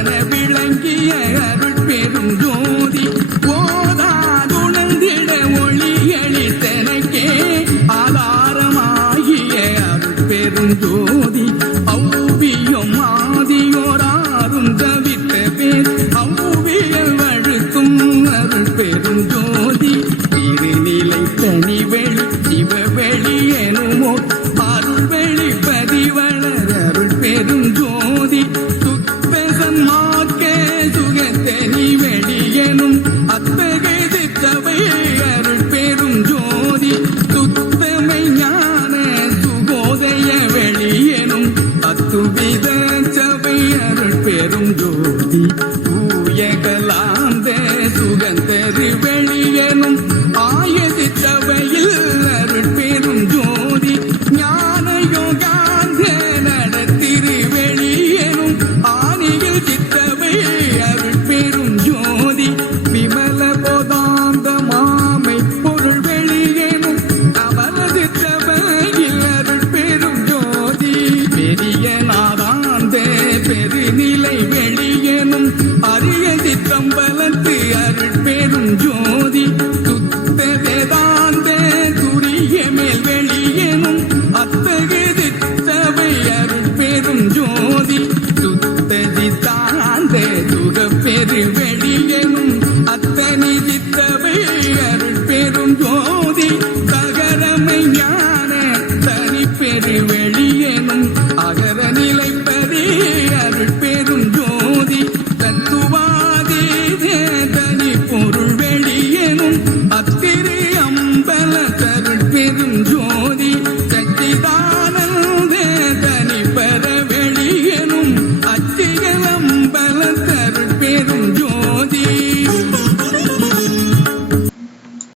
என விளங்கிய அருள் பெரும் ஜோதி ஓதாதுணர்ந்திட ஒளியளித்தனக்கே ஆதாரமாகிய அருள் பெரும் ஜோதி ஔவியம் ஆதியோராரும் தவித்த பேர் ஔவியல் வழுக்கும் அருள் பெரும் ஜோதி திருநிலை தனிவெளி சிவவெளி எனுமோ அருள் வெளி பதிவளர் அருள் பெரும் ஜோதி துப்பெசன்மாக்கே சுகத்தனி வெளியெனும் அத்தகைய சபை அருள் பெரும் ஜோதி துத்தமை ஞான சுகோதய வெளியெனும் அத்துவித சபை அருள் பெரும் ஜோதி தூயகலாந்த சுகந்தரு வெளியெனும் ஆயதி சபையில் அருள் பெரும் ஜோதி ஞான யோகாந்த நடத்திரு வெளியெனும் ஆணியில் சித்தவை அருள் பெரும் ஜோதி விமல போதாந்த மாமை பொருள் வெளியெனும் அவரது சபையில் அருள் பெரும் ஜோதி பெரிய நாதாந்த பெருநிலை வெளியெனும் அரிய சித்தம்பலத்து அருள்